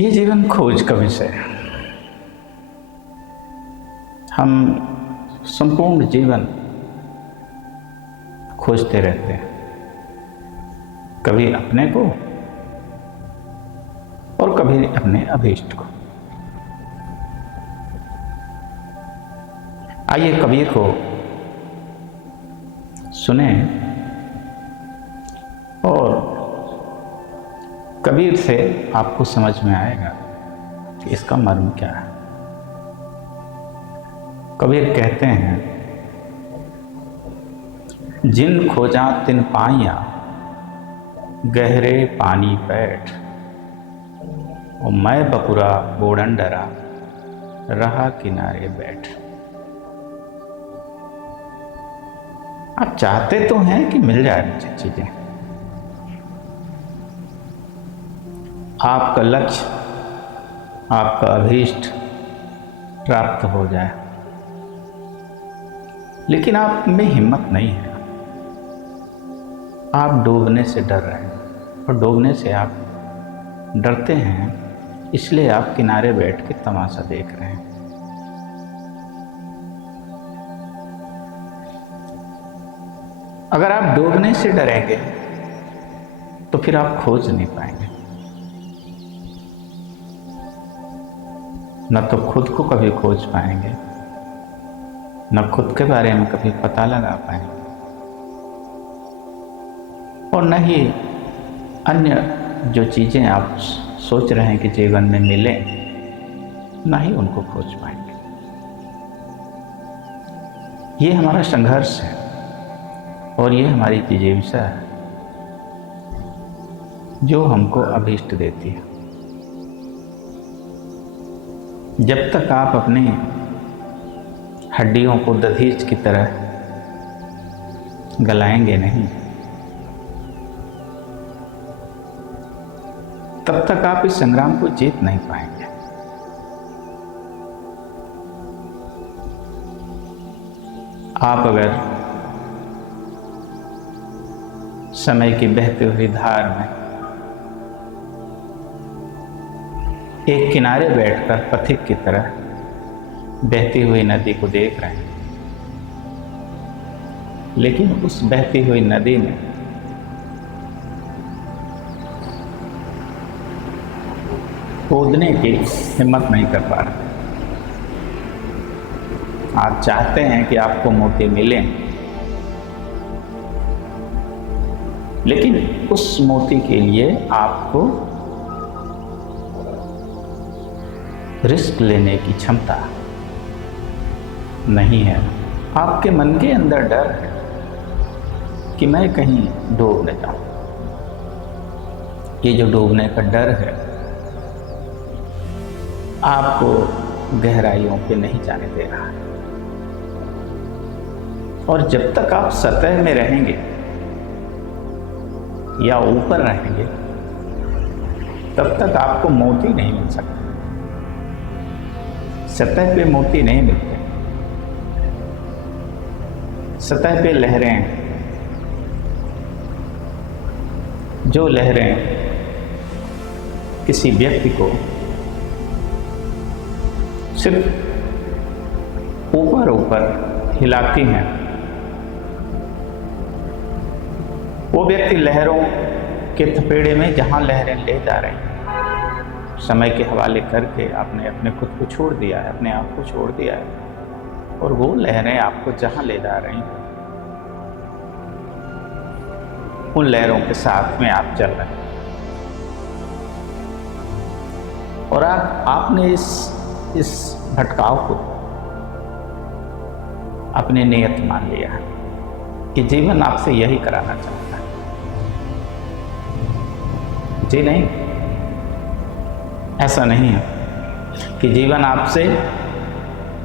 ये जीवन खोज का विषय है। हम संपूर्ण जीवन खोजते रहते हैं, कभी अपने को और कभी अपने अभीष्ट को। आइए कबीर को सुने और कबीर से आपको समझ में आएगा कि इसका मर्म क्या है। कबीर कहते हैं, जिन खोजा तिन पाइया गहरे पानी बैठ, और मैं बपुरा बोड़न डरा रहा किनारे बैठ। आप चाहते तो हैं कि मिल जाए मुझे चीजें, आपका लक्ष्य, आपका अभीष्ट प्राप्त हो जाए, लेकिन आप में हिम्मत नहीं है। आप डूबने से डर रहे हैं, और डूबने से आप डरते हैं, इसलिए आप किनारे बैठ के तमाशा देख रहे हैं। अगर आप डूबने से डरेंगे तो फिर आप खोज नहीं पाएंगे। न तो खुद को कभी खोज पाएंगे, न खुद के बारे में कभी पता लगा पाएंगे, और न ही अन्य जो चीजें आप सोच रहे हैं कि जीवन में मिले, न ही उनको खोज पाएंगे। ये हमारा संघर्ष है और ये हमारी जिज्ञासा है जो हमको अभीष्ट देती है। जब तक आप अपनी हड्डियों को दधीच की तरह गलाएंगे नहीं, तब तक आप इस संग्राम को जीत नहीं पाएंगे। आप अगर समय की बहती हुई धार में एक किनारे बैठकर पथिक की तरह बहती हुई नदी को देख रहे हैं, लेकिन उस बहती हुई नदी में कूदने की हिम्मत नहीं कर पा रहे। आप चाहते हैं कि आपको मोती मिले, लेकिन उस मोती के लिए आपको रिस्क लेने की क्षमता नहीं है। आपके मन के अंदर डर है कि मैं कहीं डूब न जाऊं। ये जो डूबने का डर है आपको गहराइयों पे नहीं जाने दे रहा है, और जब तक आप सतह में रहेंगे या ऊपर रहेंगे, तब तक आपको मोती नहीं मिल सकते। सतह पे मोती नहीं मिलते। सतह पे लहरें, जो लहरें किसी व्यक्ति को सिर्फ ऊपर ऊपर हिलाती हैं, वो व्यक्ति लहरों के थपेड़े में जहां लहरें ले जा रही हैं, समय के हवाले करके आपने अपने खुद को छोड़ दिया है, अपने आप को छोड़ दिया है, और वो लहरें आपको जहां ले जा रही हैं, उन लहरों के साथ में आप चल रहे हैं। और आपने इस भटकाव को अपनी नियत मान लिया है कि जीवन आपसे यही कराना चाहता है। जी नहीं, ऐसा नहीं है कि जीवन आपसे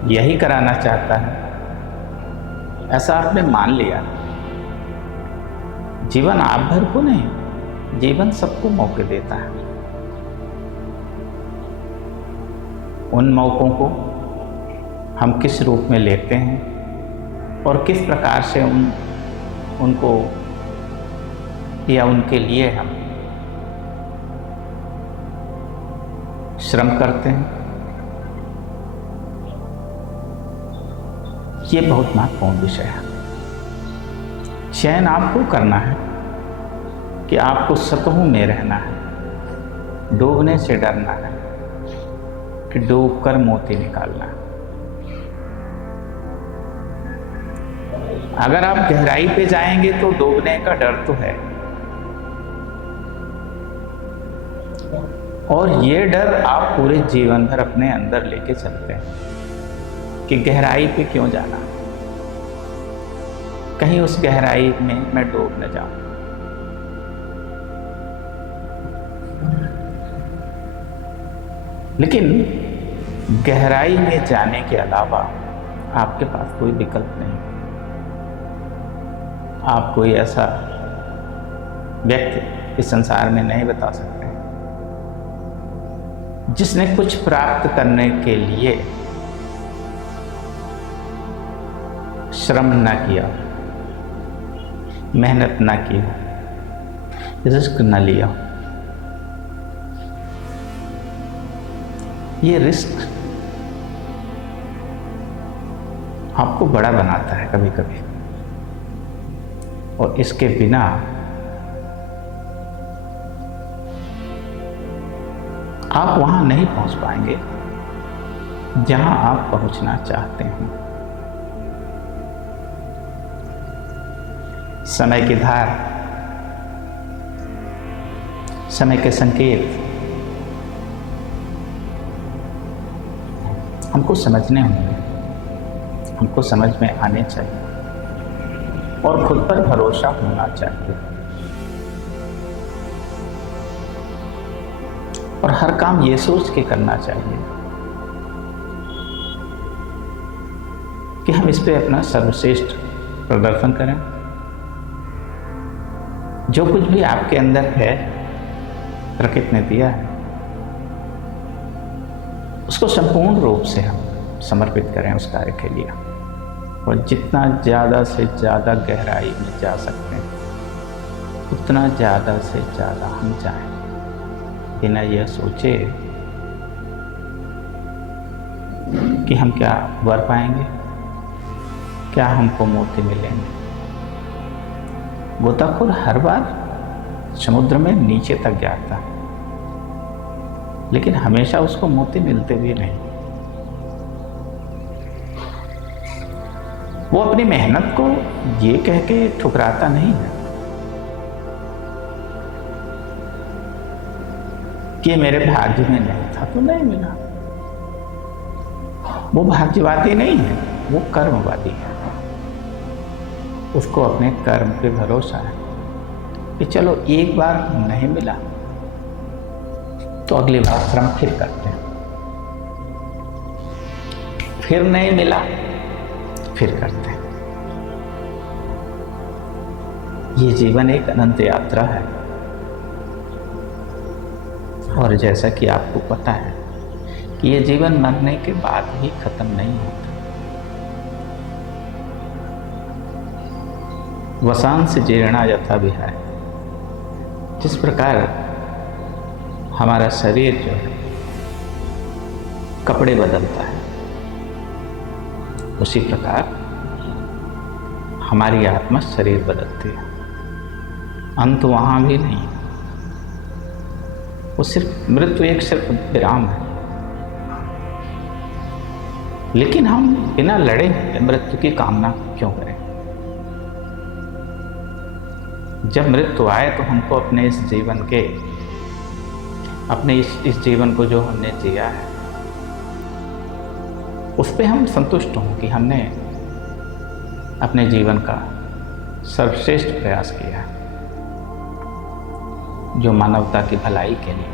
यही कराना चाहता है, ऐसा आपने मान लिया। जीवन आप भर को नहीं, जीवन सबको मौके देता है। उन मौकों को हम किस रूप में लेते हैं और किस प्रकार से उनको या उनके लिए हम श्रम करते हैं। ये बहुत महत्वपूर्ण विषय है। चयन आपको करना है कि आपको सतहों में रहना है, डूबने से डरना है कि डूब कर मोती निकालना है। अगर आप गहराई पे जाएंगे तो डूबने का डर तो है, और ये डर आप पूरे जीवन भर अपने अंदर लेके चलते हैं कि गहराई पे क्यों जाना, कहीं उस गहराई में मैं डूब न जाऊं। लेकिन गहराई में जाने के अलावा आपके पास कोई विकल्प नहीं। आप कोई ऐसा व्यक्ति इस संसार में नहीं बता सकते जिसने कुछ प्राप्त करने के लिए श्रम न किया, मेहनत न की, रिस्क न लिया। ये रिस्क आपको बड़ा बनाता है कभी कभी, और इसके बिना आप वहां नहीं पहुंच पाएंगे जहां आप पहुंचना चाहते हैं। समय की धार, समय के संकेत हमको समझने होंगे, हमको समझ में आने चाहिए, और खुद पर भरोसा होना चाहिए, और हर काम ये सोच के करना चाहिए कि हम इस पे अपना सर्वश्रेष्ठ प्रदर्शन करें। जो कुछ भी आपके अंदर है, प्रकृति ने दिया है, उसको संपूर्ण रूप से हम समर्पित करें उस कार्य के लिए, और जितना ज़्यादा से ज़्यादा गहराई में जा सकते हैं उतना ज़्यादा से ज़्यादा हम जाएं, बिना यह सोचे कि हम क्या वर पाएंगे, क्या हमको मोती मिलेंगे। गोताखोर हर बार समुद्र में नीचे तक जाता है, लेकिन हमेशा उसको मोती मिलते भी नहीं। वो अपनी मेहनत को ये कह के ठुकराता नहीं है कि मेरे भाग्य में नहीं था तो नहीं मिला। वो भाग्यवादी नहीं है, वो कर्मवादी है। उसको अपने कर्म पे भरोसा है कि चलो एक बार नहीं मिला तो अगली बार श्रम फिर करते हैं, फिर नहीं मिला फिर करते हैं। ये जीवन एक अनंत यात्रा है, और जैसा कि आपको पता है कि ये जीवन मरने के बाद भी खत्म नहीं होता। वसांस जीर्णा यथा विहाय, जिस प्रकार हमारा शरीर जो है कपड़े बदलता है, उसी प्रकार हमारी आत्मा शरीर बदलती है। अंत वहां भी नहीं, वो सिर्फ मृत्यु एक सिर्फ विराम है। लेकिन हम बिना लड़े मृत्यु की कामना क्यों करें? जब मृत्यु आए तो हमको अपने इस जीवन के, अपने इस जीवन को जो हमने जिया है उस पे हम संतुष्ट हों कि हमने अपने जीवन का सर्वश्रेष्ठ प्रयास किया है, जो मानवता की भलाई के लिए,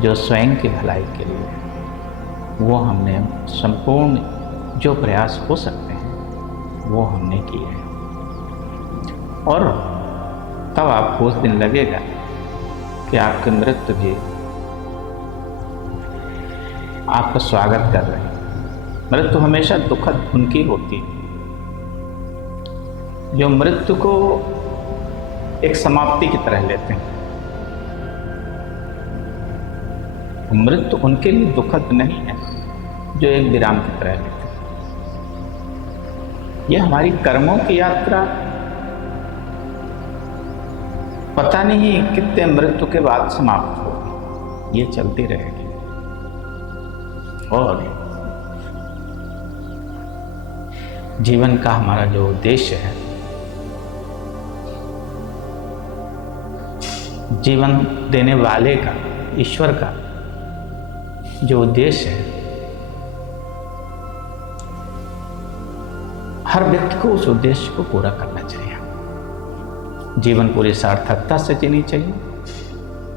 जो स्वयं की भलाई के लिए, वो हमने संपूर्ण जो प्रयास हो सकते हैं वो हमने किए हैं। और तब आपको उस दिन लगेगा कि आपकी मृत्यु भी आपका स्वागत कर रहे हैं। मृत्यु हमेशा दुखद उनकी होती है जो मृत्यु को एक समाप्ति की तरह लेते हैं। मृत्यु उनके लिए दुखद नहीं है जो एक विराम की तरह लेते। यह हमारी कर्मों की यात्रा पता नहीं कितने मृत्यु के बाद समाप्त होगी, ये चलती रहेगी। और जीवन का हमारा जो उद्देश्य है, जीवन देने वाले का, ईश्वर का जो उद्देश्य है, हर व्यक्ति को उस उद्देश्य को पूरा करना चाहिए। जीवन पूरी सार्थकता से जीनी चाहिए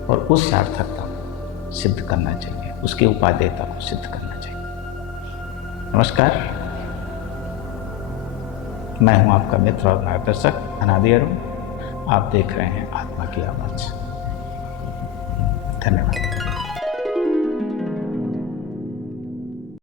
और उस सार्थकता को सिद्ध करना चाहिए, उसकी उपादेयता को सिद्ध करना चाहिए। नमस्कार, मैं हूं आपका मित्र और मार्गदर्शक अनादि अरुण। आप देख रहे हैं आत्मा की आवाज। धन्यवाद।